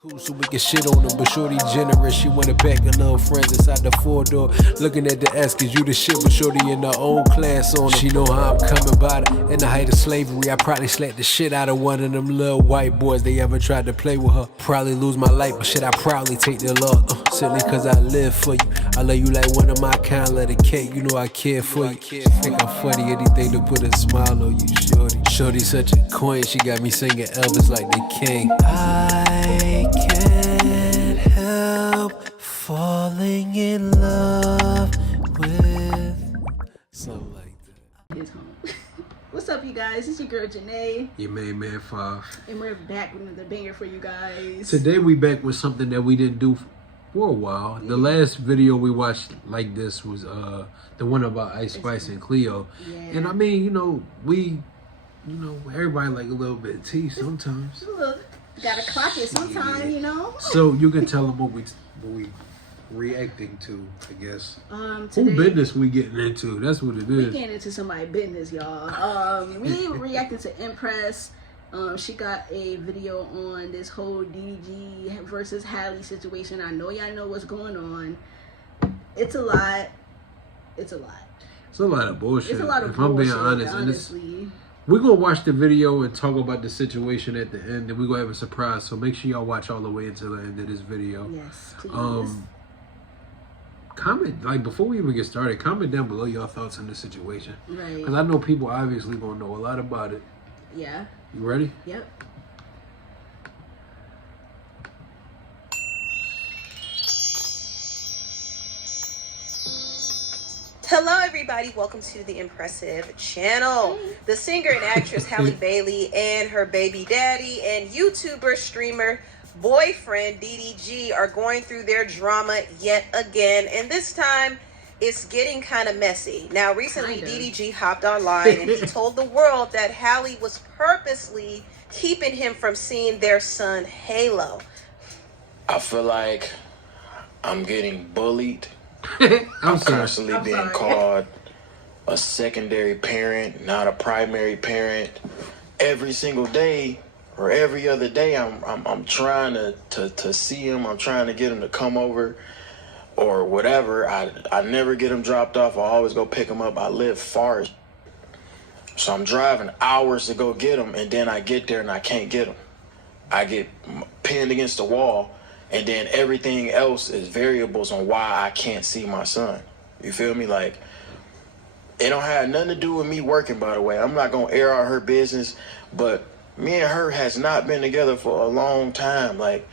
Cool, so we can shit on them, but shorty generous. She wanna pack her little friends inside the 4-door. Looking at the ass, cause you the shit, but shorty in her own class on her. She know how I'm coming by it. In the height of slavery, I probably slapped the shit out of one of them little white boys. They ever tried to play with her. Probably lose my life, but shit, I proudly take their love. Simply cause I live for you. I love you like one of my kind, let it cake. You know I care for you. Think I'm funny, anything to put a smile on you, shorty. Shorty such a queen, she got me singing Elvis like the king. I can't help falling in love with something like that. Is home. What's up, you guys? It's your girl Janae. Your main man 5. And we're back with another banger for you guys. Today we back with something that we didn't do for a while. The last video we watched like this was the one about Ice Spice and Cleo. Yeah. And I mean, everybody like a little bit of tea sometimes. Look, gotta clock it sometime, you know? So you can tell them what we reacting to, I guess. Today, Who business we getting into? That's what it is. we getting into somebody's business, y'all. We reacting to Empress. She got a video on this whole DDG versus Halle situation. I know y'all know what's going on. It's a lot. It's a lot. It's a lot of bullshit. It's a lot of if bullshit, I'm being honest. honestly. We're going to watch the video and talk about the situation at the end, and we're going to have a surprise. So make ssure y'all watch all the way until the end of this video. Yes, please. Comment, like, before we even get started, comment down below your thoughts on this situation. Right. Because I know people obviously going to know a lot about it. Yeah. You ready? Yep. Hello everybody, welcome to the Impressive channel. The singer and actress Halle Bailey and her baby daddy and YouTuber streamer boyfriend DDG are going through their drama yet again, and this time it's getting kind of messy. Now recently DDG hopped online and he told the world that Halle was purposely keeping him from seeing their son Halo. I feel like I'm getting bullied. I'm constantly being called a secondary parent, not a primary parent. Every single day or every other day, I'm trying to see him. I'm trying to get him to come over or whatever. I never get him dropped off. I always go pick him up. I live far, so I'm driving hours to go get him, and then I get there and I can't get him. I get pinned against the wall. And then everything else is variables on why I can't see my son. You feel me? Like, it don't have nothing to do with me working, by the way. I'm not going to air out her business, but me and her has not been together for a long time. Like,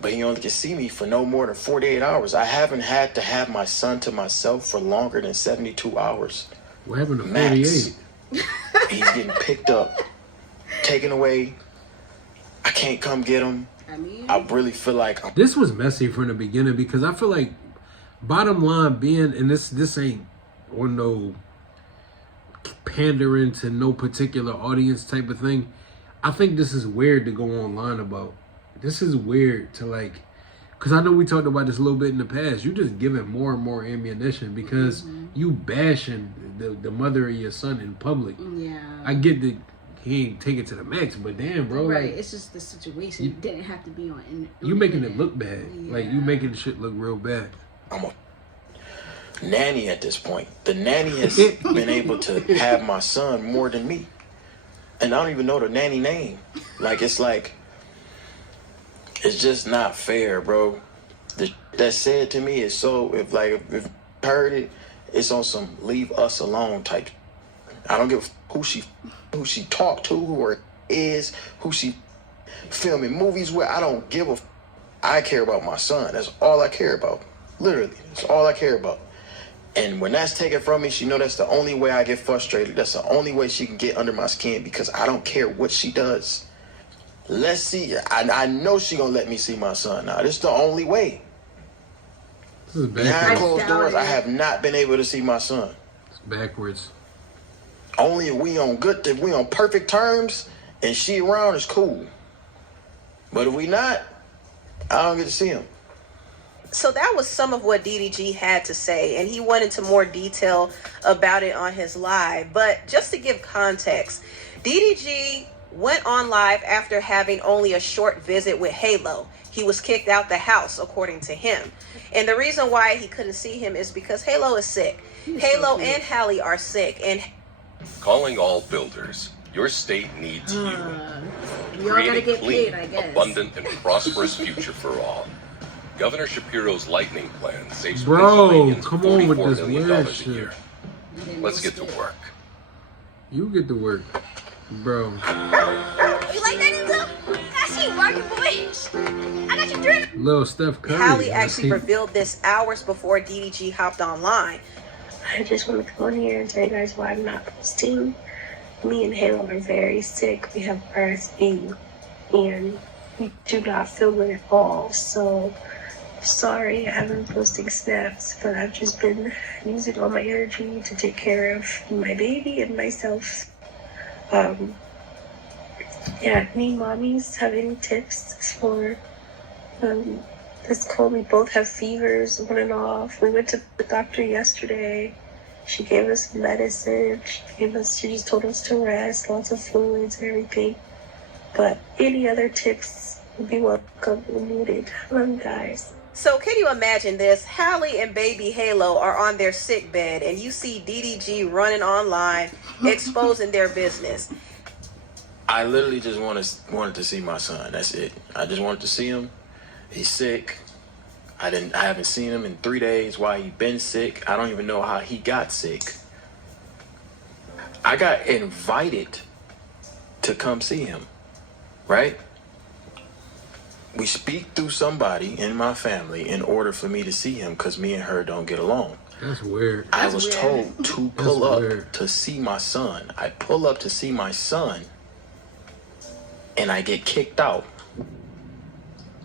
but he only can see me for no more than 48 hours. I haven't had to have my son to myself for longer than 72 hours. What happened to Max. 48? He's getting picked up, taken away. I can't come get him. I really feel like This was messy from the beginning because I feel like, bottom line being, and this ain't or no pandering to no particular audience type of thing. I think this is weird to go online about. This is weird to, like, because I know we talked about this a little bit in the past. You just giving more and more ammunition because you bashing the mother of your son in public. Yeah. I get that he ain't take it to the max, but damn, bro. Right, like, it's just the situation. You didn't have to be on. You making it look bad. Yeah. Like, you making shit look real bad. I'm a nanny at this point. The nanny has been able to have my son more than me. And I don't even know the nanny name. Like, it's just not fair, bro. That said to me is so, if you heard it, it's on some leave us alone type. I don't give a who she talked to, who her is, who she filming movies with. I don't give a I care about my son. That's all I care about. Literally, that's all I care about. And when that's taken from me, she know that's the only way I get frustrated. That's the only way she can get under my skin, because I don't care what she does. Let's see. I know she gonna let me see my son now. This is the only way. This is backwards. Behind closed doors, I have not been able to see my son. It's backwards. Only if we on perfect terms and she around is cool. But if we not, I don't get to see him. So that was some of what DDG had to say, and he went into more detail about it on his live. But just to give context, DDG went on live after having only a short visit with Halo. He was kicked out the house, according to him. And the reason why he couldn't see him is because Halo is sick. Halo and Halle are sick. And calling all builders. Your state needs you. We all gotta Create a get clean, paid, I guess. abundant, and prosperous future for all. Governor Shapiro's lightning plan saves Bro, Pennsylvanians come on with $44 this million weird a shit. year. Let's get to work. You get to work, bro. You like that, Enzo? I see you working, boy. I got your drink. Little Steph Curry. Halle actually revealed this hours before DDG hopped online. I just want to come on here and tell you guys why I'm not posting. Me and Halo are very sick. We have RSV, and we do not feel good at all. So, sorry I haven't been posting snaps, but I've just been using all my energy to take care of my baby and myself. Yeah, me mommies have any tips for this cold? We both have fevers on and off. We went to the doctor yesterday. She gave us medicine. She just told us to rest, lots of fluids and everything. But any other tips would be welcome and needed. Love you guys. So can you imagine this? Halle and baby Halo are on their sick bed, and you see DDG running online, exposing their business. I literally just wanted to see my son. That's it. I just wanted to see him. He's sick. I haven't seen him in 3 days. Why he been sick? I don't even know how he got sick. I got invited to come see him, right? We speak through somebody in my family in order for me to see him because me and her don't get along. That's weird. I was told to pull up weird. to see my son. I pull up to see my son, and I get kicked out.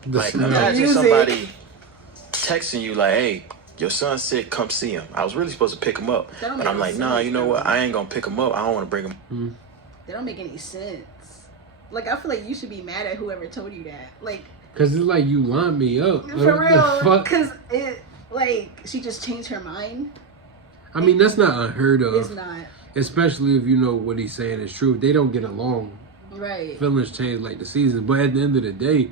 Like, imagine somebody texting you like, hey, your son's sick, come see him. I was really supposed to pick him up. But I'm like, nah, you know what? I ain't going to pick him up. I don't want to bring him. They don't make any sense. Like, I feel like you should be mad at whoever told you that. Like, because it's like you lined me up. for real. Because it, like, she just changed her mind. I mean, that's not unheard of. It's not. Especially if you know what he's saying is true. If they don't get along, right? Feelings change like the season. But at the end of the day,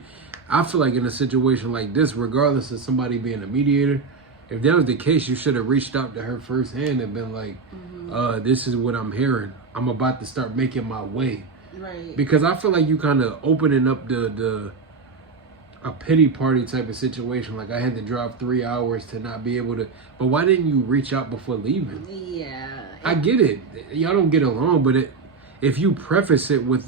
I feel like in a situation like this, regardless of somebody being a mediator, if that was the case, you should have reached out to her firsthand and been like, this is what I'm hearing. I'm about to start making my way. Right. Because I feel like you kind of opening up a pity party type of situation. Like, I had to drive 3 hours to not be able to. But why didn't you reach out before leaving? Yeah. I get it. Y'all don't get along, but if you preface it with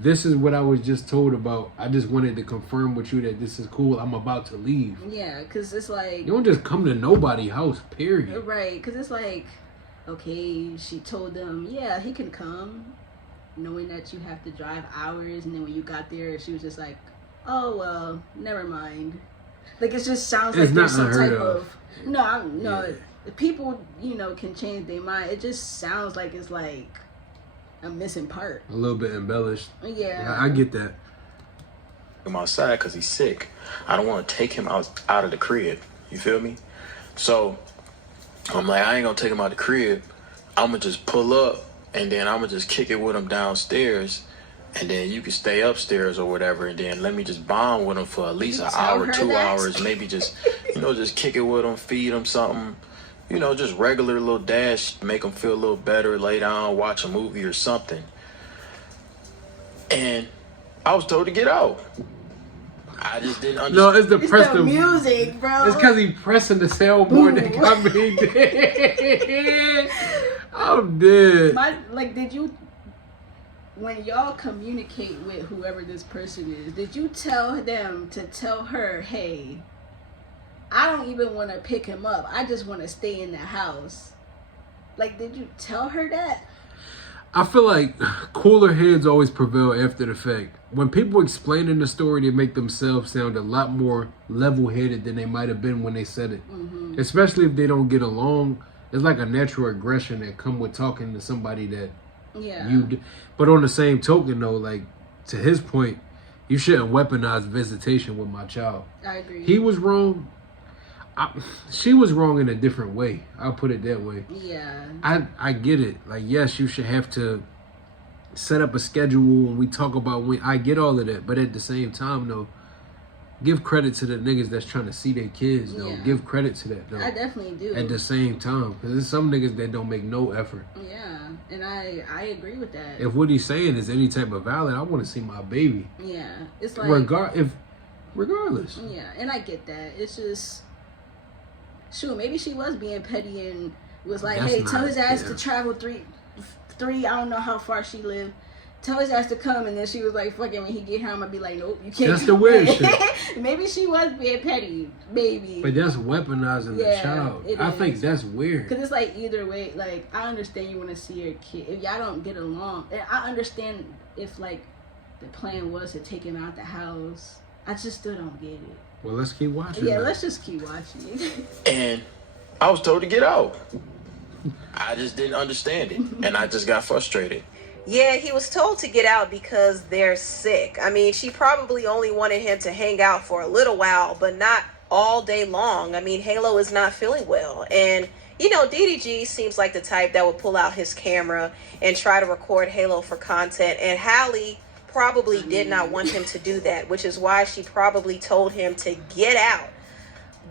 this is what I was just told about. I just wanted to confirm with you that this is cool. I'm about to leave. Yeah, because it's like... You don't just come to nobody's house, period. Right, because it's like, okay, she told them, yeah, he can come, knowing that you have to drive hours. And then when you got there, she was just like, oh, well, never mind. Like, it just sounds like there's some type of... No, Yeah. People, can change their mind. It just sounds like it's like... a missing part. A little bit embellished. Yeah. I get that. Him outside because he's sick. I don't want to take him out of the crib. You feel me? So I'm like, I ain't gonna take him out of the crib. I'm gonna just pull up and then I'm gonna just kick it with him downstairs, and then you can stay upstairs or whatever, and then let me just bond with him for at least an hour, 2 hours, maybe just just kick it with him, feed him something. Just regular little dash, make them feel a little better, lay down, watch a movie or something. And I was told to get out. I just didn't understand. No, it's the music, bro. It's because he pressing the soundboard that got me dead. I'm dead. Did you, when y'all communicate with whoever this person is, did you tell them to tell her, hey, I don't even want to pick him up. I just want to stay in the house. Like, did you tell her that? I feel like cooler heads always prevail after the fact. When people explaining the story, they make themselves sound a lot more level-headed than they might have been when they said it. Mm-hmm. Especially if they don't get along. It's like a natural aggression that come with talking to somebody that But on the same token, though, like, to his point, you shouldn't weaponize visitation with my child. I agree. He was wrong. She was wrong in a different way. I'll put it that way. Yeah. I get it. Like, yes, you should have to set up a schedule and we talk about when. I get all of that, but at the same time, though, give credit to the niggas that's trying to see their kids, though. Yeah. Give credit to that, though. I definitely do. At the same time, because there's some niggas that don't make no effort. Yeah, and I agree with that. If what he's saying is any type of valid, I want to see my baby. Yeah, it's like regardless. Yeah, and I get that. It's just, shoot, maybe she was being petty and was like, That's hey, not- tell his ass yeah. to travel three. I don't know how far she lived. Tell his ass to come, and then she was like, "Fucking when he get here, I'm gonna be like, nope, you can't." That's the weird shit. Maybe she was being petty, maybe. But that's weaponizing the child. I think that's weird. Cause it's like either way. Like I understand you want to see your kid. If y'all don't get along, and I understand if like the plan was to take him out the house. I just still don't get it. Well, let's keep watching. Yeah, that. let's just keep watching. And I was told to get out. I just didn't understand it, and I just got frustrated. Yeah, he was told to get out because they're sick. I mean, she probably only wanted him to hang out for a little while, but not all day long. I mean, Halo is not feeling well. And, you know, DDG seems like the type that would pull out his camera and try to record Halo for content. And Halle probably did not want him to do that, which is why she probably told him to get out.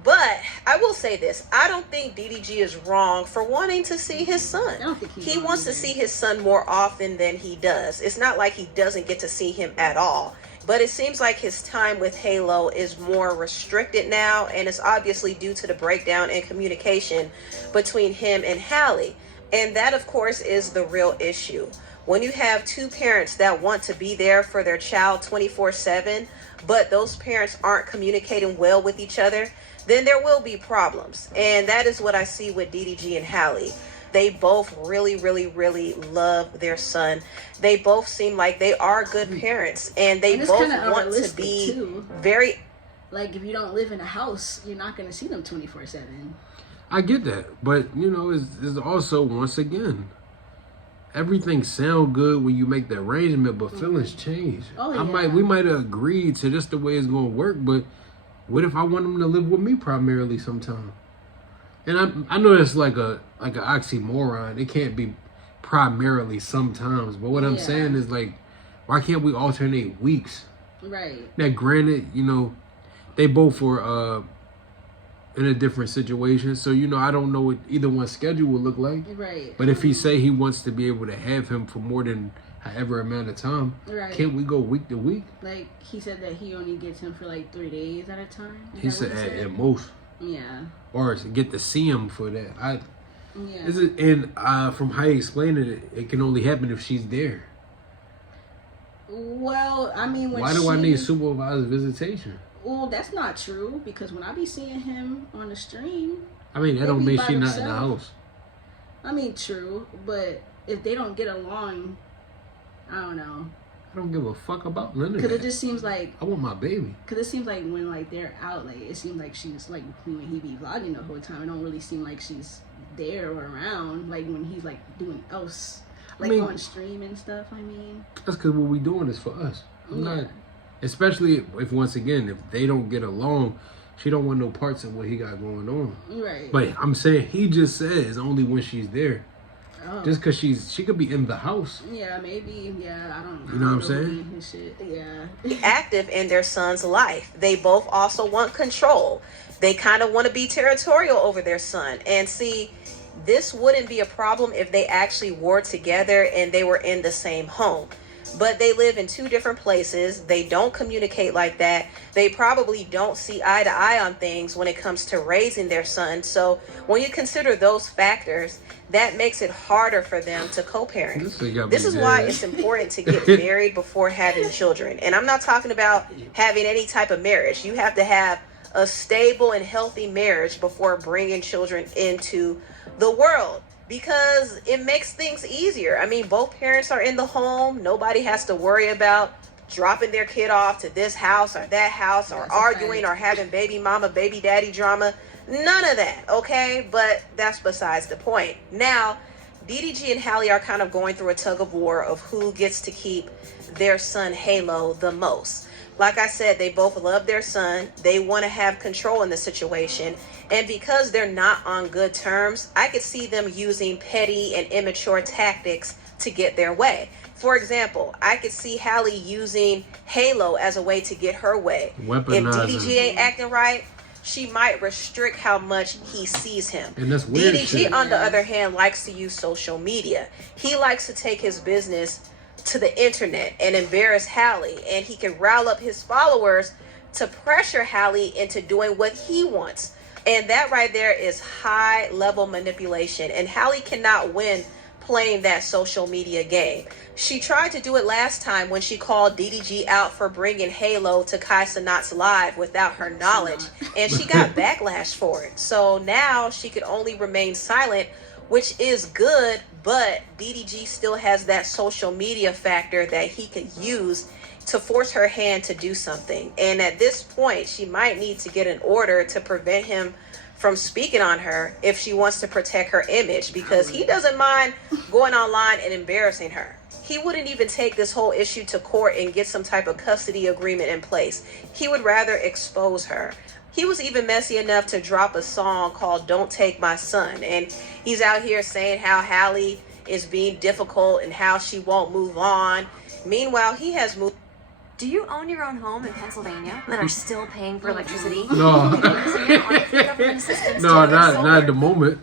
But I will say this. I don't think DDG is wrong for wanting to see his son. I don't think He wants to see his son more often than he does. It's not like he doesn't get to see him at all. But it seems like his time with Halo is more restricted now. And it's obviously due to the breakdown in communication between him and Halle. And that, of course, is the real issue. When you have two parents that want to be there for their child 24/7, but those parents aren't communicating well with each other, then there will be problems. And that is what I see with DDG and Halle. They both really, really, really love their son. They both seem like they are good parents. And they both want to be very... Like, if you don't live in a house, you're not going to see them 24/7. I get that. But, you know, it's also, once again, everything sound good when you make the arrangement, but feelings change. Oh, yeah. We might have agreed to this the way it's going to work, but what if I want them to live with me primarily sometime? And I know that's like an oxymoron. It can't be primarily sometimes. But what I'm saying is, like, why can't we alternate weeks? Right. Now, granted, you know, they both were in a different situation. So, you know, I don't know what either one's schedule will look like. Right. But if he say he wants to be able to have him for more than however amount of time, can't we go week to week? Like, he said that he only gets him for like 3 days at a time. He said at most. Yeah. Or get to see him for that. Yeah. And from how you explained it, it can only happen if she's there. Well, I mean, why do I need supervised visitation? Well, that's not true, because when I be seeing him on the stream, I mean, that don't mean she's not in the house. I mean, true, but if they don't get along, I don't know. I don't give a fuck about none of that. Because it just seems like... I want my baby. Because it seems like when, like, they're out, like, it seems like she's, like, when he be vlogging the whole time, it don't really seem like she's there or around, like, when he's, like, doing else, like, on stream and stuff, I mean. That's because what we doing is for us. I'm not... Especially if, once again, if they don't get along, she don't want no parts of what he got going on. Right. But I'm saying, he just says only when she's there. Oh. Just because she could be in the house. Yeah, maybe. Yeah, I don't know. You know what I'm saying? His shit. Yeah. Active in their son's life. They both also want control. They kind of want to be territorial over their son. And see, this wouldn't be a problem if they actually were together and they were in the same home. But they live in two different places. They don't communicate like that. They probably don't see eye to eye on things when it comes to raising their son. So when you consider those factors, that makes it harder for them to co-parent. This is why it's important to get married before having children. And I'm not talking about having any type of marriage. You have to have a stable and healthy marriage before bringing children into the world, because it makes things easier. I mean, both parents are in the home. Nobody has to worry about dropping their kid off to this house or that house, or arguing or having baby mama, baby daddy drama. None of that, okay? But that's besides the point. Now, DDG and Halle are kind of going through a tug of war of who gets to keep their son Halo the most. Like I said, they both love their son. They want to have control in the situation. And because they're not on good terms, I could see them using petty and immature tactics to get their way. For example, I could see Halle using Halo as a way to get her way. If DDG ain't acting right, she might restrict how much he sees him. And that's weird. DDG, on the other hand, likes to use social media. He likes to take his business to the internet and embarrass Halle, and he can rile up his followers to pressure Halle into doing what he wants. And that right there is high level manipulation, and Halle cannot win playing that social media game. She tried to do it last time when she called DDG out for bringing Halo to Kai Cenat's live without her knowledge, and she got backlash for it. So now she could only remain silent, which is good, but DDG still has that social media factor that he could use to force her hand to do something. And at this point, she might need to get an order to prevent him from speaking on her if she wants to protect her image, because he doesn't mind going online and embarrassing her. He wouldn't even take this whole issue to court and get some type of custody agreement in place. He would rather expose her. He was even messy enough to drop a song called Don't Take My Son. And he's out here saying how Halle is being difficult and how she won't move on. Meanwhile, he has moved. Do you own your own home in Pennsylvania that are still paying for electricity? No. No, not at the moment.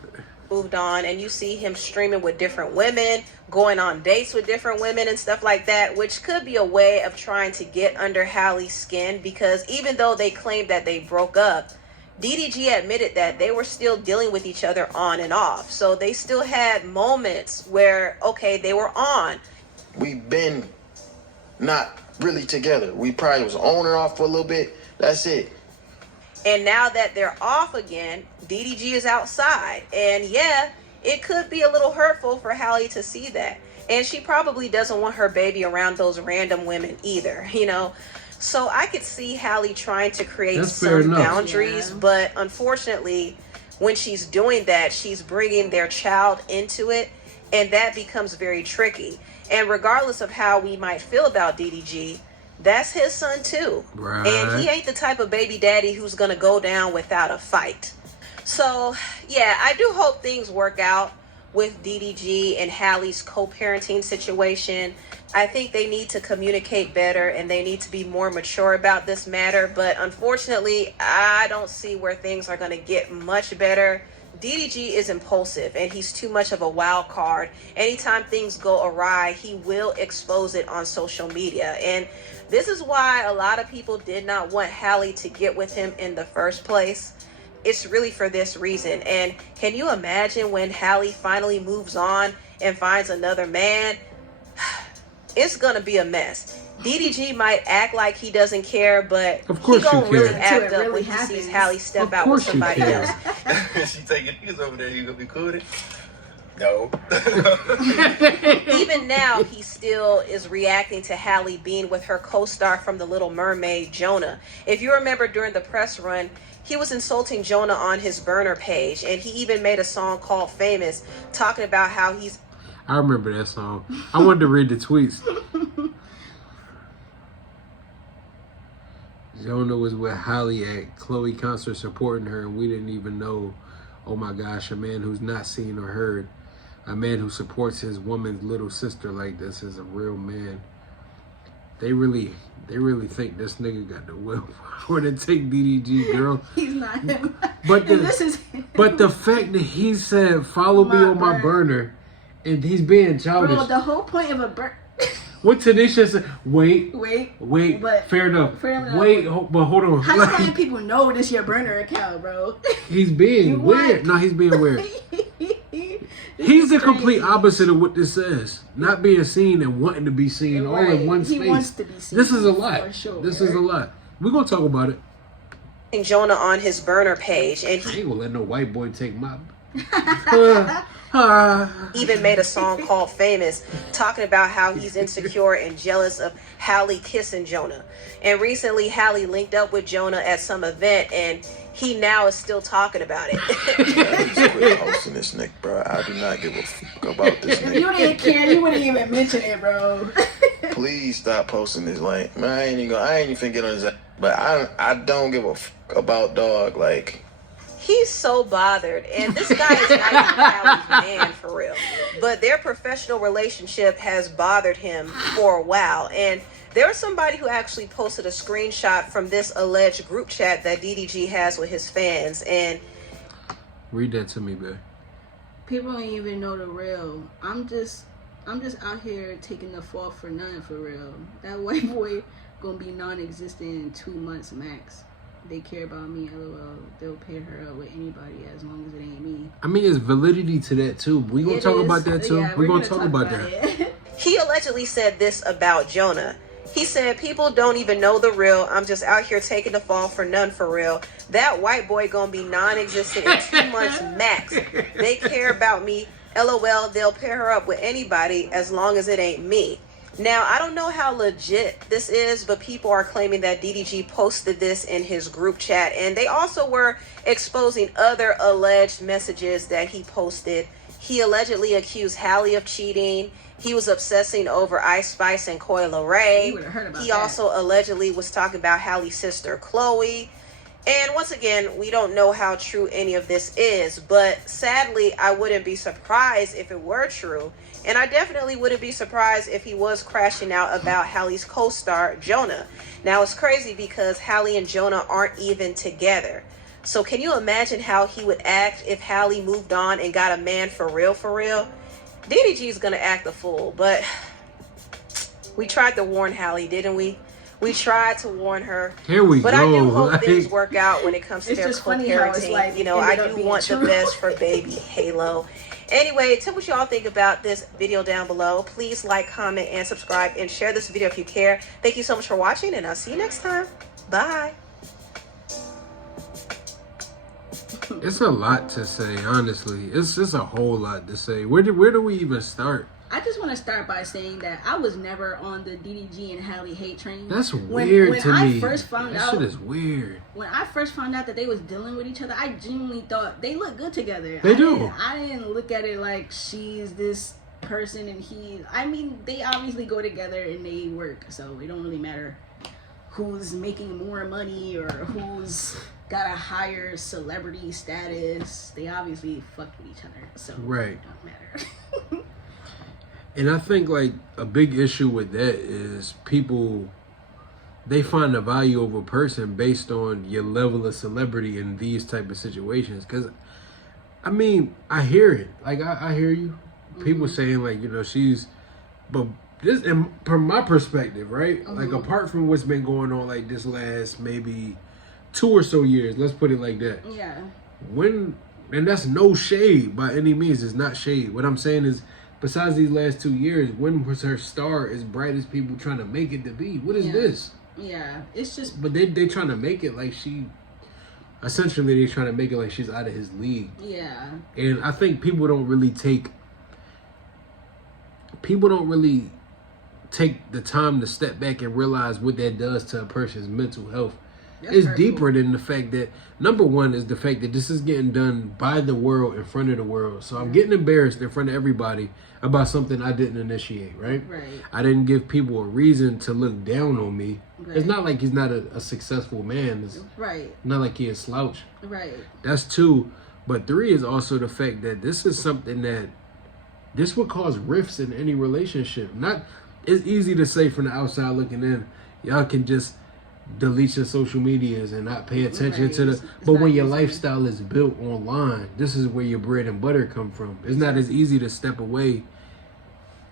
Moved on, and you see him streaming with different women, going on dates with different women and stuff like that, which could be a way of trying to get under Halle's skin, because even though they claimed that they broke up, DDG admitted that they were still dealing with each other on and off. So they still had moments where, okay, they were on. We've been not really together. We probably was on and off for a little bit. That's it. And now that they're off again, DDG is outside. And yeah, it could be a little hurtful for Halle to see that. And she probably doesn't want her baby around those random women either, you know. So I could see Halle trying to create some boundaries, but unfortunately, when she's doing that, she's bringing their child into it, and that becomes very tricky. And regardless of how we might feel about DDG, that's his son too. Right. And he ain't the type of baby daddy who's going to go down without a fight. So, yeah, I do hope things work out with DDG and Halle's co-parenting situation. I think they need to communicate better, and they need to be more mature about this matter. But unfortunately, I don't see where things are going to get much better. DDG is impulsive, and he's too much of a wild card. Anytime things go awry, he will expose it on social media. And this is why a lot of people did not want Halle to get with him in the first place. It's really for this reason. And can you imagine when Halle finally moves on and finds another man? It's gonna be a mess. DDG might act like he doesn't care, but of course he gonna really act up really when he happens. sees Halle step out with somebody else. She taking niggas over there. You gonna be cool with it? No. Even now, he still is reacting to Halle being with her co-star from The Little Mermaid, Jonah. If you remember during the press run, he was insulting Jonah on his burner page, and he even made a song called Famous, talking about how he's... I remember that song. I wanted to read the tweets. Jonah was with Halle at Chloe concert supporting her, and we didn't even know. Oh my gosh, a man who's not seen or heard. A man who supports his woman's little sister like this is a real man. They really think this nigga got the willpower to take DDG, girl. He's not him. But but the fact that he said, follow me on my burner, and he's being childish. Bro, the whole point of a burner... What Tanisha said, wait, but fair enough. Wait, but hold on. How many people know this your burner account, bro? He's being weird. No, he's being weird. He's the complete opposite of what this says. Not being seen and wanting to be seen all in one space. He wants to be seen. This is a lot. For sure. This is a lot. We're going to talk about it. Jonah on his burner page, and I ain't going to let no white boy take my... even made a song called Famous, talking about how he's insecure and jealous of Halle kissing Jonah. And recently Halle linked up with Jonah at some event, and he now is still talking about it. Just quit posting this nigga, bro. I do not give a fuck about this nigga. You didn't care. You wouldn't even mention it, bro. Please stop posting this link. Man, I ain't even get on his ass. But I don't give a fuck about dog. Like, He's so bothered, and this guy is not even Hallie's man for real. But their professional relationship has bothered him for a while, and there was somebody who actually posted a screenshot from this alleged group chat that DDG has with his fans, and read that to me, babe. People don't even know the real. I'm just out here taking the fall for none for real. That white boy gonna be non-existent in 2 months max. They care about me, lol. They'll pair her up with anybody as long as it ain't me. I mean, there's validity to that too. We gonna talk about that too. Yeah, we're gonna talk about that. he allegedly said this about Jonah. He said, people don't even know the real. I'm just out here taking the fall for none for real. That white boy gonna be non-existent in 2 months max. They care about me, lol. They'll pair her up with anybody as long as it ain't me. Now, I don't know how legit this is, but people are claiming that DDG posted this in his group chat, and they also were exposing other alleged messages that he posted. He allegedly accused Halle of cheating. He was obsessing over Ice Spice and Coyle Ray. He also allegedly was talking about Halle's sister, Chloe. And once again, we don't know how true any of this is, but sadly, I wouldn't be surprised if it were true. And I definitely wouldn't be surprised if he was crashing out about Halle's co-star, Jonah. Now, it's crazy because Halle and Jonah aren't even together. So can you imagine how he would act if Halle moved on and got a man for real, for real? DDG is going to act a fool, but we tried to warn Halle, didn't we? We tried to warn her. Here we but go. I do hope things work out when it comes to their co-parenting. Like, you know, I do want the best for baby Halo. Anyway, tell what y'all think about this video down below. Please like, comment, and subscribe, and share this video if you care. Thank you so much for watching, and I'll see you next time. Bye. It's a lot to say, honestly. It's just a whole lot to say. Where do we even start? I just want to start by saying that I was never on the DDG and Halle hate train. That's weird to me. That shit is weird. When I first found out that they was dealing with each other, I genuinely thought they look good together. They do. I didn't look at it like she's this person and he. I mean, they obviously go together and they work, so it don't really matter who's making more money or who's got a higher celebrity status. They obviously fuck with each other, so right. It don't matter. And I think like a big issue with that is people, they find the value of a person based on your level of celebrity in these type of situations. Because, I mean, I hear it. Like, I hear you. People saying like, you know, she's, but this, and from my perspective, right? Like, apart from what's been going on like this last maybe 2 or so years, let's put it like that. Yeah. And that's no shade by any means. It's not shade. What I'm saying is, besides these last 2 years, when was her star as bright as people trying to make it to be? What is this? Yeah, it's just... But they trying to make it like she... Essentially, they trying to make it like she's out of his league. Yeah. And I think people don't really take the time to step back and realize what that does to a person's mental health. It's deeper than the fact that, number one is the fact that this is getting done by the world, in front of the world. So I'm getting embarrassed in front of everybody about something I didn't initiate, right? Right. I didn't give people a reason to look down on me. Right. It's not like he's not a successful man. It's not like he is slouch. Right. That's 2. But 3 is also the fact that this is something that, this would cause rifts in any relationship. It's easy to say from the outside looking in, y'all can just delete your social medias and not pay attention to the, but when your lifestyle is built online, this is where your bread and butter come from. It's not as easy to step away,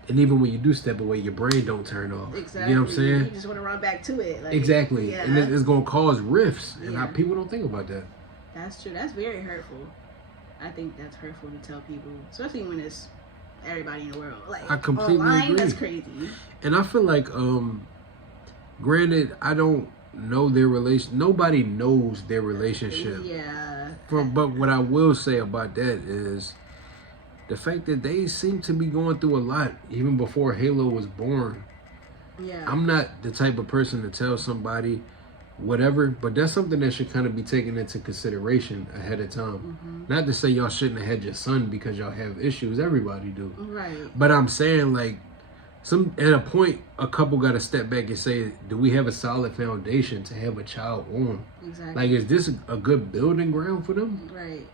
and even when you do step away, your brain don't turn off. Exactly. You know what I'm saying? You just want to run back to it. Like, exactly. Yeah. And it's going to cause rifts, and people don't think about that. That's true. That's very hurtful. I think that's hurtful to tell people, especially when it's everybody in the world. Like, I completely online, agree. That's crazy. And I feel like, granted, I don't know their relation. Nobody knows their relationship. Yeah. But what I will say about that is the fact that they seem to be going through a lot even before Halo was born. Yeah. I'm not the type of person to tell somebody whatever, but that's something that should kind of be taken into consideration ahead of time. Not to say y'all shouldn't have had your son because y'all have issues. Everybody do. Right. But I'm saying, like, at a point, a couple got to step back and say, do we have a solid foundation to have a child on? Exactly. Like, is this a good building ground for them? Right.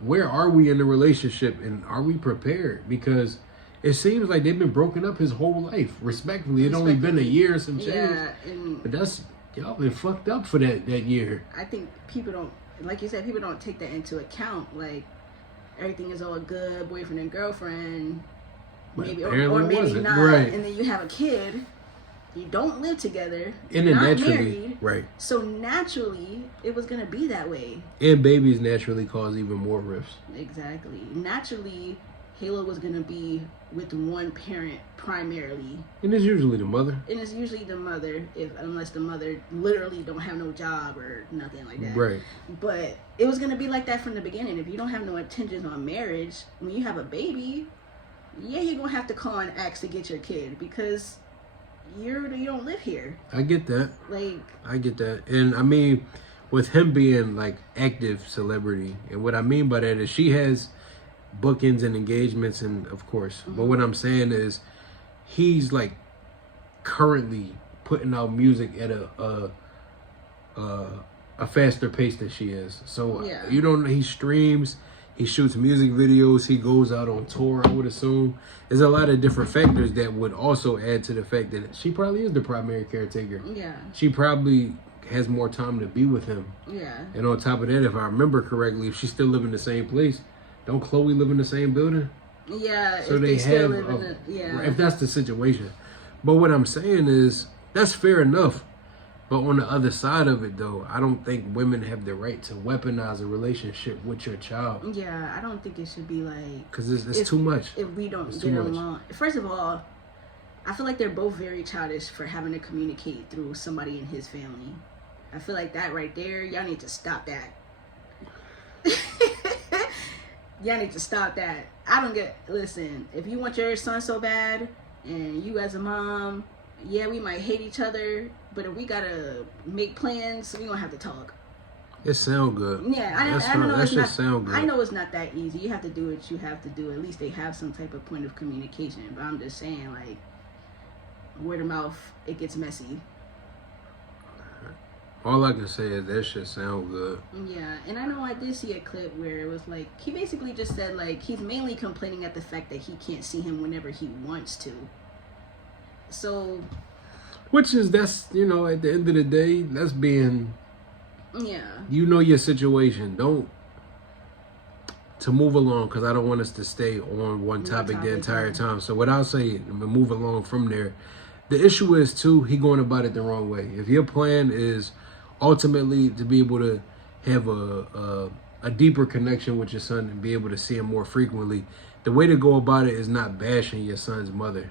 Where are we in the relationship, and are we prepared? Because it seems like they've been broken up his whole life. Respectfully, it's only been a year and some change. Yeah, and but y'all been fucked up for that year. I think people don't, like you said, people don't take that into account. Like, everything is all good, boyfriend and girlfriend, maybe or maybe not, right. And then you have a kid. You don't live together. And You're then not naturally, married. right. So naturally, it was gonna be that way. And babies naturally cause even more rifts. Exactly. Naturally, Halo was gonna be with one parent primarily. And it's usually the mother. And it's usually the mother, unless the mother literally don't have no job or nothing like that. Right. But it was gonna be like that from the beginning. If you don't have no intentions on marriage, when you have a baby, yeah, you're gonna have to call and ask to get your kid because you don't live here. I get that. Like, I get that. And I mean, with him being like active celebrity, and what I mean by that is she has bookings and engagements, and of course, but what I'm saying is he's like currently putting out music at a faster pace than she is. So yeah. you don't. He streams, he shoots music videos, he goes out on tour. I would assume there's a lot of different factors that would also add to the fact that she probably is the primary caretaker. Yeah. She probably has more time to be with him. Yeah. And on top of that, if I remember correctly, if she still live in the same place, don't Chloe live in the same building? Yeah. So they still have, live in yeah. if that's the situation. But what I'm saying is, that's fair enough. But on the other side of it, though, I don't think women have the right to weaponize a relationship with your child. Yeah, I don't think it should be like... Because it's too much. If we don't get along... First of all, I feel like they're both very childish for having to communicate through somebody in his family. I feel like that right there, y'all need to stop that. Y'all need to stop that. I don't get... Listen, if you want your son so bad, and you as a mom, yeah, we might hate each other, but if we gotta make plans, we gonna have to talk. It sound good. Yeah, I know that it's not. sound good. I know it's not that easy. You have to do what you have to do. At least they have some type of point of communication. But I'm just saying, like, word of mouth, it gets messy. All I can say is that shit sound good. Yeah, and I know I did see a clip where it was like, he basically just said, like, he's mainly complaining at the fact that he can't see him whenever he wants to. So... that's, you know, at the end of the day, that's being... Yeah. You know your situation. To move along, because I don't want us to stay on one topic the entire time. So what I'll say, move along from there. The issue is, too, he going about it the wrong way. If your plan is ultimately to be able to have a deeper connection with your son and be able to see him more frequently, the way to go about it is not bashing your son's mother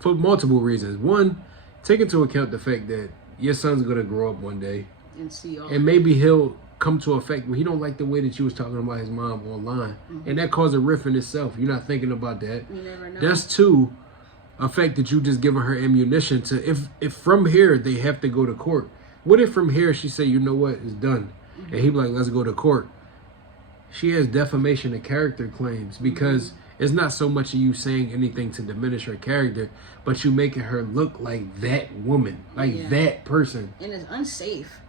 for multiple reasons. One, take into account the fact that your son's going to grow up one day and maybe he'll come to a fact where he don't like the way that you was talking about his mom online. And that caused a rift in itself. You're not thinking about that. You never know. That's two, a fact that you just giving her ammunition to, if from here they have to go to court. What if from here she say, you know what, it's done. And he be like, let's go to court. She has defamation of character claims because it's not so much of you saying anything to diminish her character, but you making her look like that woman, like that person. And it's unsafe.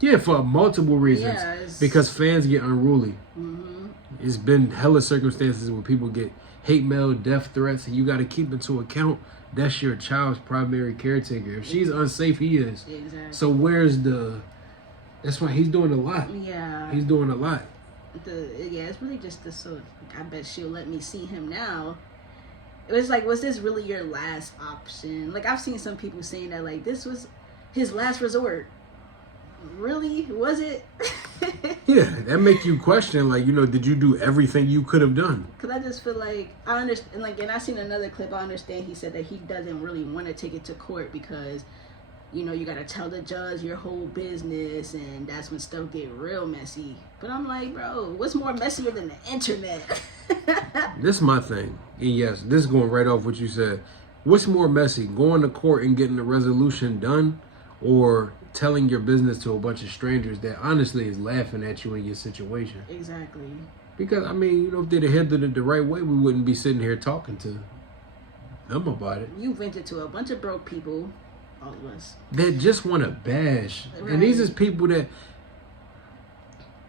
Yeah, for multiple reasons. Yeah, because fans get unruly. It's been hella circumstances where people get hate mail, death threats, and you got to keep into account that's your child's primary caretaker. If she's unsafe, he is. Exactly. So where's the... That's why he's doing a lot. Yeah. He's doing a lot. It's really just the sort. I bet she'll let me see him now. It was like, was this really your last option? Like, I've seen some people saying that, like, this was his last resort. Really? Was it? Yeah, that make you question, like, you know, did you do everything you could have done? Because I just feel like, I understand, like, and I seen another clip, I understand he said that he doesn't really want to take it to court because, you know, you got to tell the judge your whole business, and that's when stuff get real messy. But I'm like, bro, what's more messier than the internet? This is my thing. And yes, this is going right off what you said. What's more messy, going to court and getting the resolution done, or telling your business to a bunch of strangers that honestly is laughing at you in your situation? Exactly. Because, I mean, you know, if they'd have handled it the right way, we wouldn't be sitting here talking to. them about it. You vented to a bunch of broke people, all of us, that just want to bash. Right. And these is people that,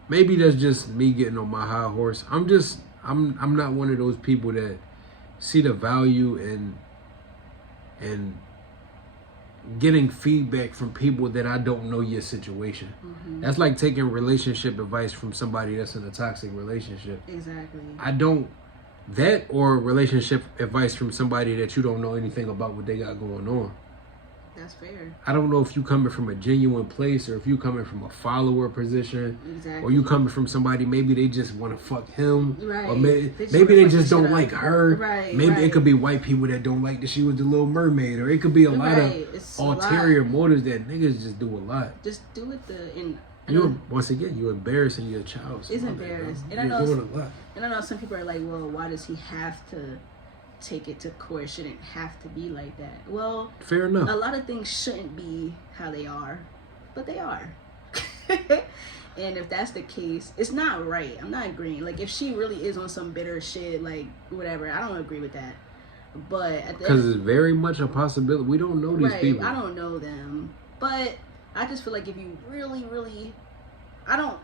maybe that's just me getting on my high horse. I'm not one of those people that see the value in getting feedback from people that I don't know your situation. That's like taking relationship advice from somebody that's in a toxic relationship. Exactly. I don't, that or relationship advice from somebody that you don't know anything about what they got going on. That's fair. I don't know if you coming from a genuine place or if you coming from a follower position. Exactly. Or you coming from somebody, maybe they just want to fuck him. Right. Or maybe They they just just don't wanna like fuck her. Right, Maybe right. it could be white people that don't like that she was the Little Mermaid. Or it could be a lot of It's a ulterior lot. motives that niggas just do a lot. Just do it Once again, you're embarrassing your child. It's embarrassed. And You're doing a lot. And I know some people are like, well, why does he have to take it to court? It shouldn't have to be like that. Well, Fair enough. a lot of things shouldn't be how they are, but they are. And if that's the case, it's not right. I'm not agreeing. Like, if she really is on some bitter shit, like, whatever, I don't agree with that. But at the Because it's very much a possibility. We don't know these people. I don't know them. But I just feel like if you really, I don't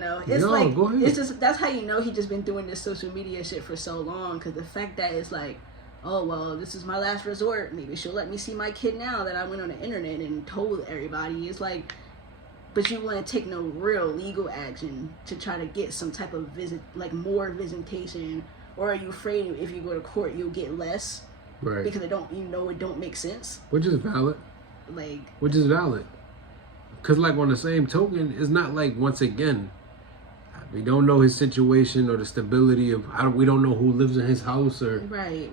know. It's Go ahead. it's just, that's how you know he just been doing this social media shit for so long. Because the fact that it's like, oh, well, this is my last resort. Maybe she'll let me see my kid now that I went on the internet and told everybody. It's like, but you wouldn't take no real legal action to try to get some type of more visitation. Or are you afraid if you go to court you'll get less? Right. Because it don't make sense. Which is valid. Which is valid. Because, like, on the same token, it's not like, once again, we don't know his situation or the stability of, we don't know who lives in his house or Right.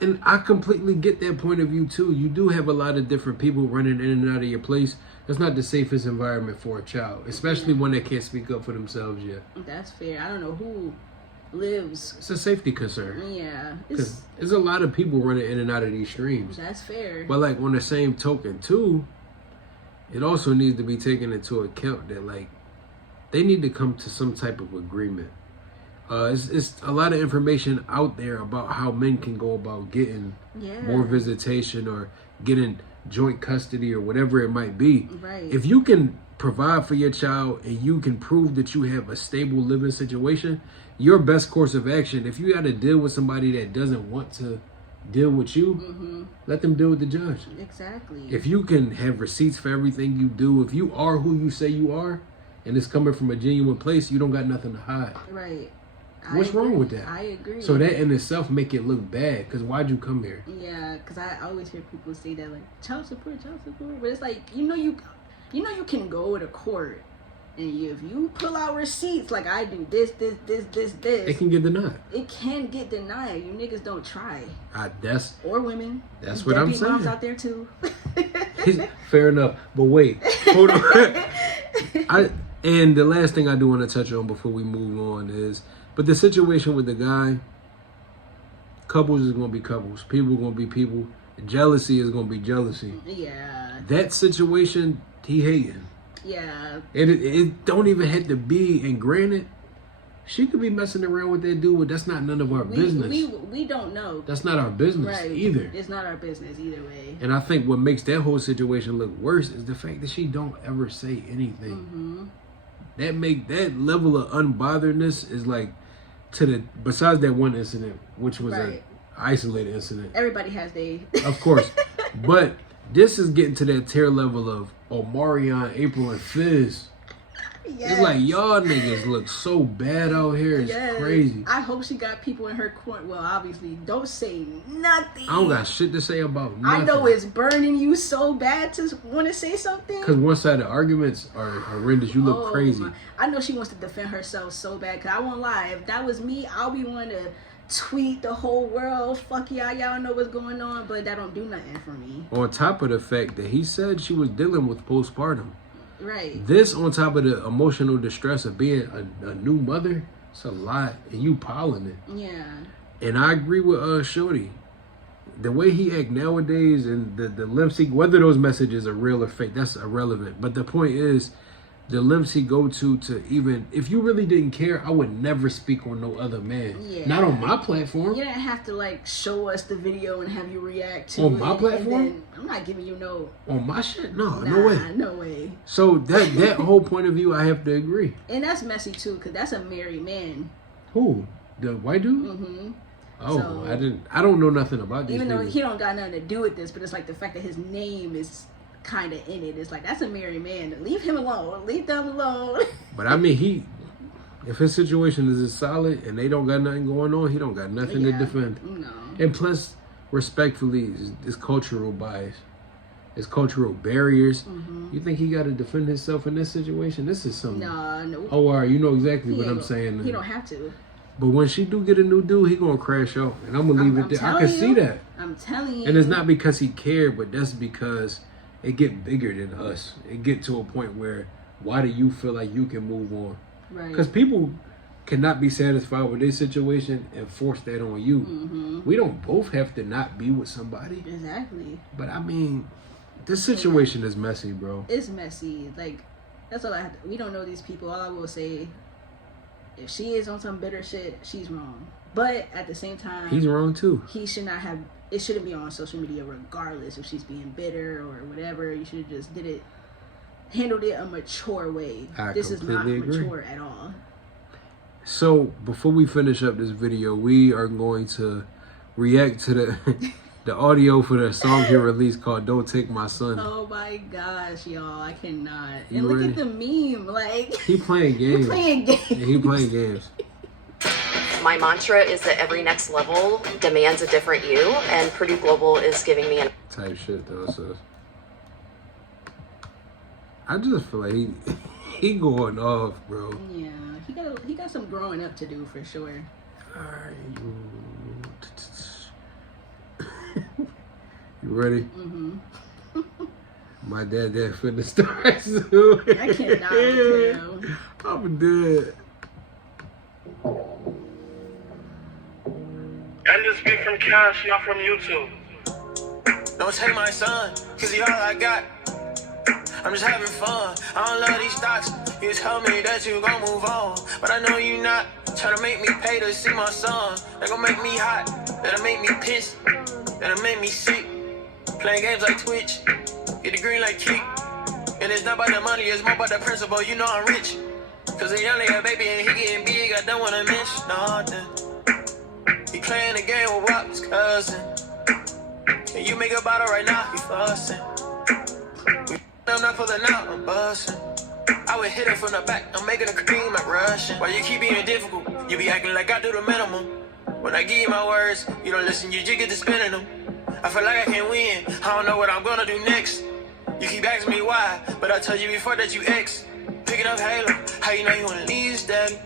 And I completely get that point of view, too. You do have a lot of different people running in and out of your place. That's not the safest environment for a child, especially when they can't speak up for themselves yet. That's fair. I don't know who lives. It's a safety concern. Yeah. Because there's a lot of people running in and out of these streams. That's fair. But, like, on the same token, too, it also needs to be taken into account that, like, they need to come to some type of agreement. It's a lot of information out there about how men can go about getting more visitation or getting joint custody or whatever it might be. Right. If you can provide for your child and you can prove that you have a stable living situation, your best course of action, if you got to deal with somebody that doesn't want to deal with you, let them deal with the judge. Exactly. If you can have receipts for everything you do, if you are who you say you are, and it's coming from a genuine place, you don't got nothing to hide. Right. What's wrong with that? I agree. So that in itself make it look bad, because why'd you come here? Yeah, because I always hear people say that, like, child support. But it's like, you know you can go to court, and if you pull out receipts like I do, this. It can get denied. It can get denied. You niggas don't try. Or women. That's what I'm saying. Moms out there too. Fair enough. But wait, hold on. And the last thing I do want to touch on before we move on is, but the situation with the guy, couples is going to be couples. People are going to be people. Jealousy is going to be jealousy. Yeah. That situation, he hating. Yeah. It don't even have to be, and granted, she could be messing around with that dude, but that's not none of our business. We don't know. That's not our business either. It's not our business either way. And I think what makes that whole situation look worse is the fact that she don't ever say anything. That level of unbotheredness is like, besides that one incident, which was an isolated incident. Everybody has of course. But this is getting to that tier level of Omarion, April, and Fizz. Yes. It's like, y'all niggas look so bad out here. It's crazy. I hope she got people in her court. Well, obviously, don't say nothing. I don't got shit to say about nothing. I know it's burning you so bad to want to say something. Because one-sided arguments are horrendous. You look crazy. I know she wants to defend herself so bad. Because I won't lie. If that was me, I'll be one to tweet the whole world. Fuck y'all know what's going on. But that don't do nothing for me. On top of the fact that he said she was dealing with postpartum. Right. This on top of the emotional distress of being a new mother, it's a lot, and you piling it. Yeah. And I agree with Shorty. The way he act nowadays and the lip sync, whether those messages are real or fake, that's irrelevant. But the point is, the lengths he go to even, if you really didn't care, I would never speak on no other man. Yeah. Not on my platform. You didn't have to like show us the video and have you react to it. On my platform? And then, I'm not giving you no. On my shit? No, Nah, no way. No way. So that whole point of view, I have to agree. And that's messy too, because that's a married man. Who? The white dude? Mm-hmm. Oh, So, I don't know nothing about these even though niggas. he don't got nothing to do with this, but it's like the fact that his name is kind of in it. It's like, that's a married man. Leave him alone. Leave them alone. But I mean, if his situation is solid and they don't got nothing going on, he don't got nothing to defend. No. And plus, respectfully, it's cultural bias. It's cultural barriers. Mm-hmm. You think he got to defend himself in this situation? This is something. No. Oh, all right, you know exactly what I'm saying. He don't have to. But when she do get a new dude, he gonna crash out, and I'm gonna leave it there. I can see that. I'm telling you. And it's not because he cared, but that's because it get bigger than us. It get to a point where, why do you feel like you can move on? Right. Because people cannot be satisfied with their situation and force that on you. Mm-hmm. We don't both have to not be with somebody. Exactly. But I mean, this situation is messy, bro. It's messy. Like, that's all I have to, we don't know these people. All I will say, if she is on some bitter shit, she's wrong. But at the same time, He's wrong too. he should not have, it shouldn't be on social media regardless if she's being bitter or whatever. You should have just handled it a mature way. This is not mature at all. So before we finish up this video, we are going to react to the audio for the song he released called "Don't Take My Son." Oh my gosh, y'all, I cannot. You And look ready? at the meme, like He playing games. he playing games. Yeah, he playing games. My mantra is that every next level demands a different you, and Purdue Global is giving me an Type shit though. So I just feel like he going off, bro. Yeah, he got some growing up to do for sure. All right, you ready? Mm-hmm. My dad finna start soon. I cannot with him. I'm dead. And this be from Cash, not from YouTube. Don't take my son, cause he all I got. I'm just having fun. I don't love these stocks. You tell me that you gon' move on, but I know you not. Trying to make me pay to see my son. They gon' make me hot. That'll make me pissed. That'll make me sick. Playing games like Twitch. Get the green like kick. And it's not about the money, it's more about the principle. You know I'm rich. Cause a young nigga baby and he getting big. I don't wanna miss nothing. He playing the game with Rob's cousin. And you make a bottle right now, he fussing. I'm not pulling out, I'm busting. I would hit it from the back, I'm making a cream like Russian. Why you keep being difficult? You be acting like I do the minimum. When I give you my words, you don't listen, you just get to spinning them. I feel like I can win, I don't know what I'm gonna do next. You keep asking me why, but I told you before that you ex. Picking up Halo, how you know you wanna leave his daddy?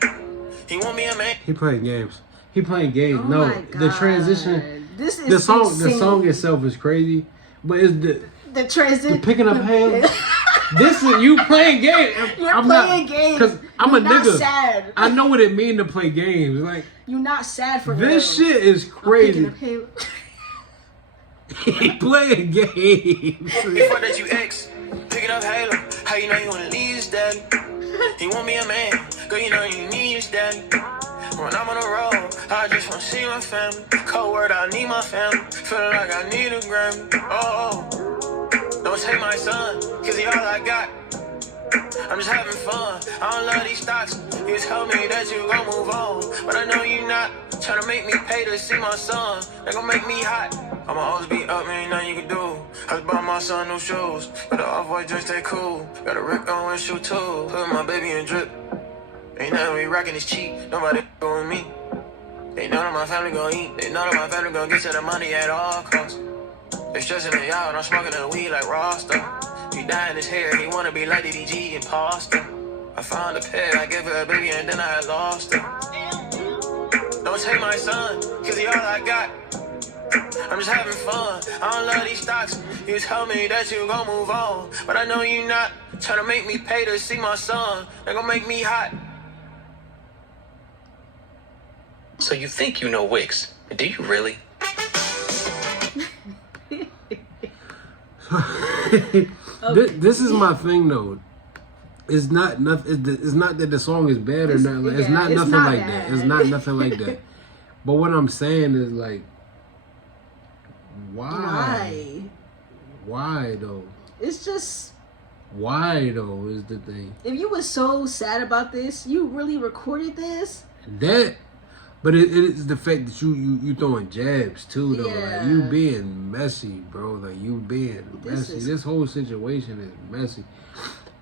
He want me a man. He playing games. He playing games. Oh No, my the God. transition. This is The song insane. itself is crazy, but it's The transition. picking up Halo. This is you playing games. You're playing games. Cause I'm You're a not nigga. sad. I know what it mean to play games. Like You're not sad for this real. shit is I'm crazy. picking up Halo. He playing games. Before that you ex, picking up Halo, how you know you wanna leave his daddy? He want me a man, girl you know you need his daddy. When I'm on the road, I just wanna see my family. Cold word, I need my family. Feeling like I need a Grammy. Oh, don't take my son, cause he all I got. I'm just having fun. I don't love these stocks. You tell me that you gon' move on, but I know you not. Trying to make me pay to see my son. They gon' make me hot. I'ma always be up, man, nothing you can do. I just bought my son new shoes. Got the off-white dress, stay cool. Got a Rick on and shoe too. Put my baby in drip. Ain't nothing we rockin' is cheap. Nobody with me. They know that my family gon' eat. They know that my family gon' get to the money at all costs. They stressing me out. I'm smoking the weed like Rasta. He dying his hair. He wanna be like DDG imposter. I found a pair. I gave her a baby and then I lost her. Don't take my son, cause he all I got. I'm just having fun. I don't love these stocks. You tell me that you gon' move on, but I know you not. Trying to make me pay to see my son. They gon' make me hot. So you think you know Wix, but do you really? This is my thing though. It's not nothing. It's not that the song is bad or nothing. It's not nothing like that. It's not nothing like that. But what I'm saying is like, why? Why though? It's just. Why though is the thing. If you were so sad about this, you really recorded this. That. But it is the fact that you throwing jabs too though. Yeah. Like you being messy, bro. Like you being messy. This whole situation is messy.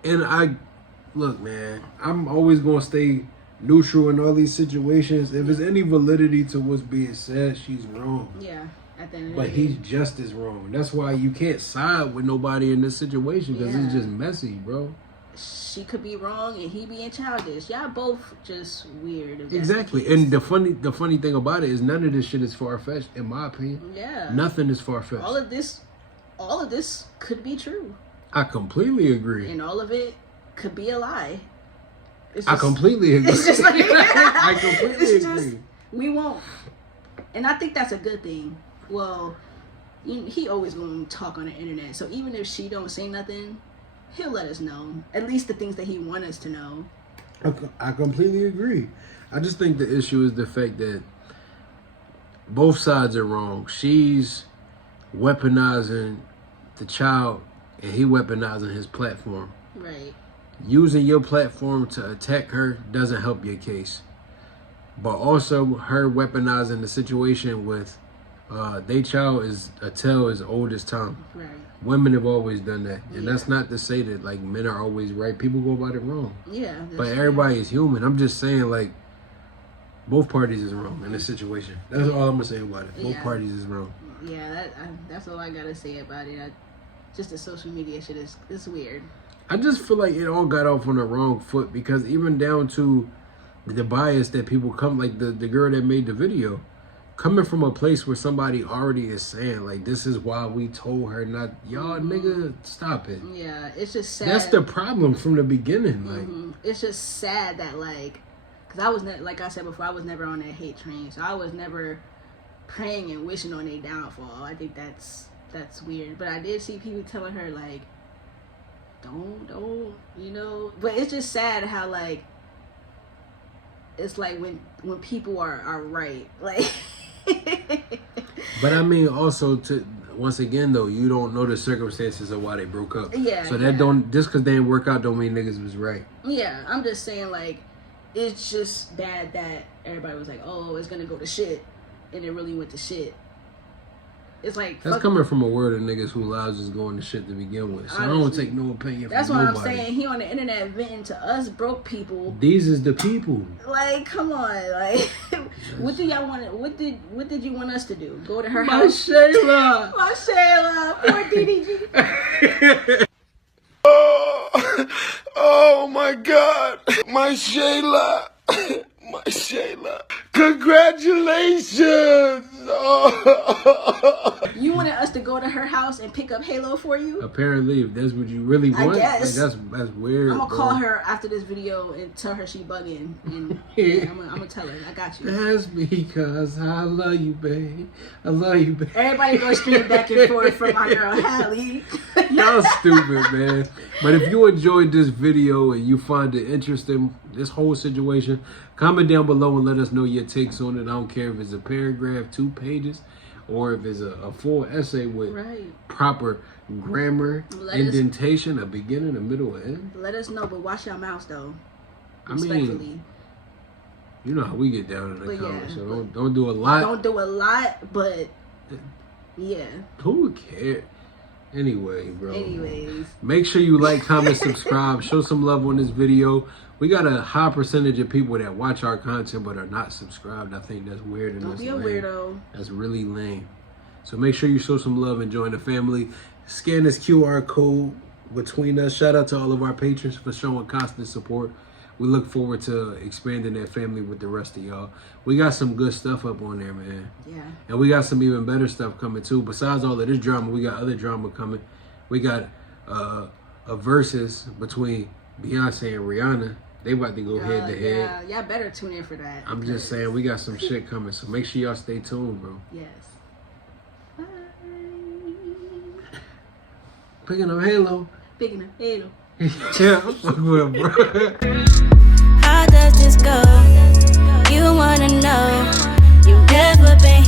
And look, man, I'm always gonna stay neutral in all these situations. If there's any validity to what's being said, she's wrong. Yeah, at the end of But the day. he's just as wrong. That's why you can't side with nobody in this situation because it's just messy, bro. She could be wrong and he being childish. Y'all both just weird. Exactly. And the funny thing about it is none of this shit is far fetched, in my opinion. Yeah. Nothing is far fetched. All of this could be true. I completely agree. And all of it could be a lie. I completely agree. It's just like I completely agree. We won't. And I think that's a good thing. Well, he always gonna talk on the internet. So even if she don't say nothing, he'll let us know. At least the things that he want us to know. I completely agree. I just think the issue is the fact that both sides are wrong. She's weaponizing the child and he weaponizing his platform. Right. Using your platform to attack her doesn't help your case. But also her weaponizing the situation with they child is a tale as old as time. Right. Women have always done that. And that's not to say that like men are always right. People go about it wrong. Yeah. But everybody is human. I'm just saying like both parties is wrong in this situation. That's all I'm gonna say about it. Both parties is wrong. Yeah, that's all I gotta say about it. Just the social media shit is weird. I just feel like it all got off on the wrong foot because even down to the bias that people come, like the girl that made the video, coming from a place where somebody already is saying, like, this is why we told her not, y'all nigga, stop it. Yeah, it's just sad. That's the problem from the beginning. Like, it's just sad that, like, because I was, like I said before, I was never on that hate train. So I was never praying and wishing on their downfall. I think that's weird. But I did see people telling her, like, don't, you know. But it's just sad how, like, it's like when people are right, like. But I mean, also to once again though, you don't know the circumstances of why they broke up. Yeah. So that don't just because they didn't work out don't mean niggas was right. Yeah, I'm just saying like, it's just bad that everybody was like, oh, it's gonna go to shit, and it really went to shit. It's like that's coming from a word of niggas who lives is going to shit to begin with. So honestly, I don't take no opinion that's from what nobody. I'm saying. He on the internet venting to us broke people. These is the people. Like, come on, like, what do y'all want? What did you want us to do? Go to her My house? Shayla. My Shayla. Poor DDG. Oh my God, my Shayla. My Shayla. Congratulations! Oh. You wanted us to go to her house and pick up Halo for you? Apparently, if that's what you really want, I guess. Like, that's weird. I'm gonna call her after this video and tell her she bugging. And I'm gonna tell her, I got you. That's because I love you, babe. I love you, babe. Everybody go stream back and forth from my girl Halle. Y'all stupid, man. But if you enjoyed this video and you find it interesting, this whole situation, comment down below and let us know your takes on it. I don't care if it's a paragraph, 2 pages, or if it's a full essay with proper grammar, indentation, a beginning, a middle, and end. Let us know, but watch your mouths though. I mean, you know how we get down in the comments, so don't do a lot. Don't do a lot, but yeah. Who cares? Anyway, bro. Anyways. Make sure you like, comment, subscribe. Show some love on this video. We got a high percentage of people that watch our content but are not subscribed. I think that's weird and Don't that's be a lame. weirdo. That's really lame. So make sure you show some love and join the family. Scan this QR code between us. Shout out to all of our patrons for showing constant support. We look forward to expanding that family with the rest of y'all. We got some good stuff up on there, man. Yeah. And we got some even better stuff coming too. Besides all of this drama, we got other drama coming. We got a versus between Beyonce and Rihanna. They about to go head to head. Yeah, y'all better tune in for that. I'm just saying, we got some shit coming. So make sure y'all stay tuned, bro. Yes. Bye. Picking up Halo. Picking up Halo. Chill, fuck with him, bro. How does this go? You wanna know? You never been